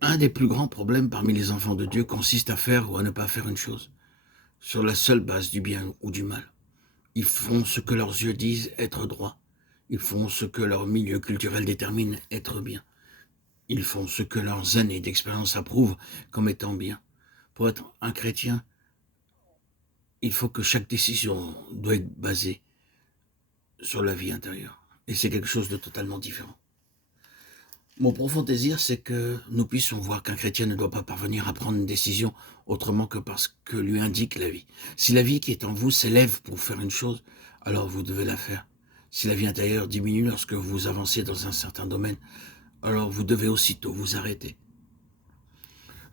Un des plus grands problèmes parmi les enfants de Dieu consiste à faire ou à ne pas faire une chose, sur la seule base du bien ou du mal. Ils font ce que leurs yeux disent être droit. Ils font ce que leur milieu culturel détermine être bien. Ils font ce que leurs années d'expérience approuvent comme étant bien. Pour être un chrétien, il faut que chaque décision doit être basée sur la vie intérieure. Et c'est quelque chose de totalement différent. Mon profond désir, c'est que nous puissions voir qu'un chrétien ne doit pas parvenir à prendre une décision autrement que parce que lui indique la vie. Si la vie qui est en vous s'élève pour faire une chose, alors vous devez la faire. Si la vie intérieure diminue lorsque vous avancez dans un certain domaine, alors vous devez aussitôt vous arrêter.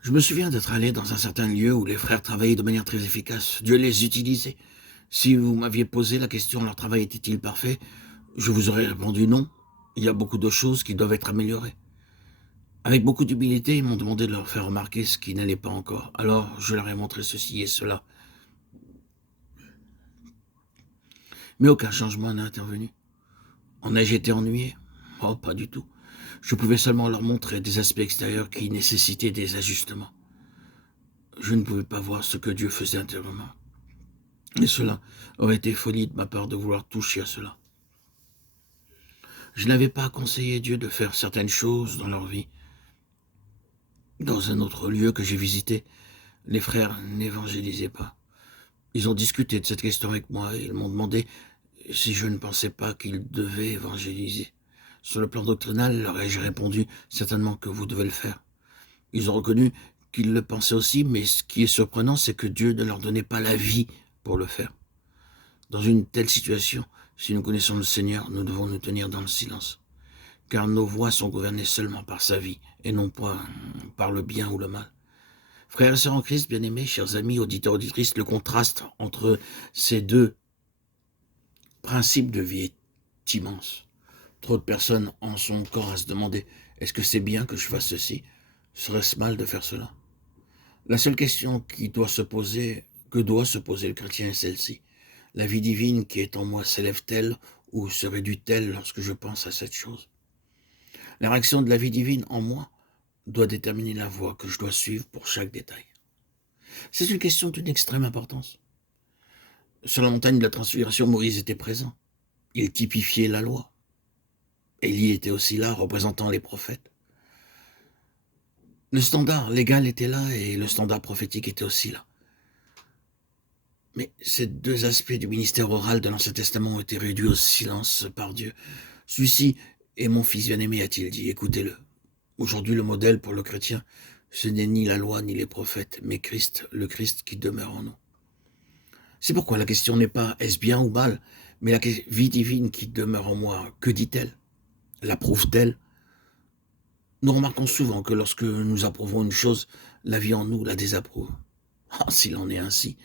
Je me souviens d'être allé dans un certain lieu où les frères travaillaient de manière très efficace. Dieu les utilisait. Si vous m'aviez posé la question, leur travail était-il parfait? Je vous aurais répondu non. Il y a beaucoup de choses qui doivent être améliorées. Avec beaucoup d'humilité, ils m'ont demandé de leur faire remarquer ce qui n'allait pas encore. Alors, je leur ai montré ceci et cela. Mais aucun changement n'a intervenu. En ai-je été ennuyé? Oh, pas du tout. Je pouvais seulement leur montrer des aspects extérieurs qui nécessitaient des ajustements. Je ne pouvais pas voir ce que Dieu faisait intérieurement. Et cela aurait été folie de ma part de vouloir toucher à cela. Je n'avais pas conseillé Dieu de faire certaines choses dans leur vie. Dans un autre lieu que j'ai visité, les frères n'évangélisaient pas. Ils ont discuté de cette question avec moi et ils m'ont demandé si je ne pensais pas qu'ils devaient évangéliser. Sur le plan doctrinal, leur ai-je répondu certainement que vous devez le faire. Ils ont reconnu qu'ils le pensaient aussi, mais ce qui est surprenant, c'est que Dieu ne leur donnait pas la vie pour le faire. Dans une telle situation, si nous connaissons le Seigneur, nous devons nous tenir dans le silence, car nos voix sont gouvernées seulement par sa vie et non pas par le bien ou le mal. Frères et sœurs en Christ, bien-aimés, chers amis, auditeurs, auditrices, le contraste entre ces deux principes de vie est immense. Trop de personnes en sont encore à se demander, est-ce que c'est bien que je fasse ceci? Serait-ce mal de faire cela? La seule question que doit se poser le chrétien est celle-ci. La vie divine qui est en moi s'élève-t-elle ou se réduit-elle lorsque je pense à cette chose? La réaction de la vie divine en moi doit déterminer la voie que je dois suivre pour chaque détail. C'est une question d'une extrême importance. Sur la montagne de la transfiguration, Moïse était présent. Il typifiait la loi. Élie était aussi là, représentant les prophètes. Le standard légal était là et le standard prophétique était aussi là. Mais ces deux aspects du ministère oral de l'Ancien Testament ont été réduits au silence par Dieu. Celui-ci est mon fils bien-aimé, a-t-il dit, écoutez-le. Aujourd'hui, le modèle pour le chrétien, ce n'est ni la loi ni les prophètes, mais Christ, le Christ qui demeure en nous. C'est pourquoi la question n'est pas est-ce bien ou mal, mais la vie divine qui demeure en moi, que dit-elle? L'approuve-t-elle? Nous remarquons souvent que lorsque nous approuvons une chose, la vie en nous la désapprouve. Ah, s'il en est ainsi,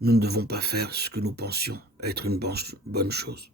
nous ne devons pas faire ce que nous pensions être une bonne chose.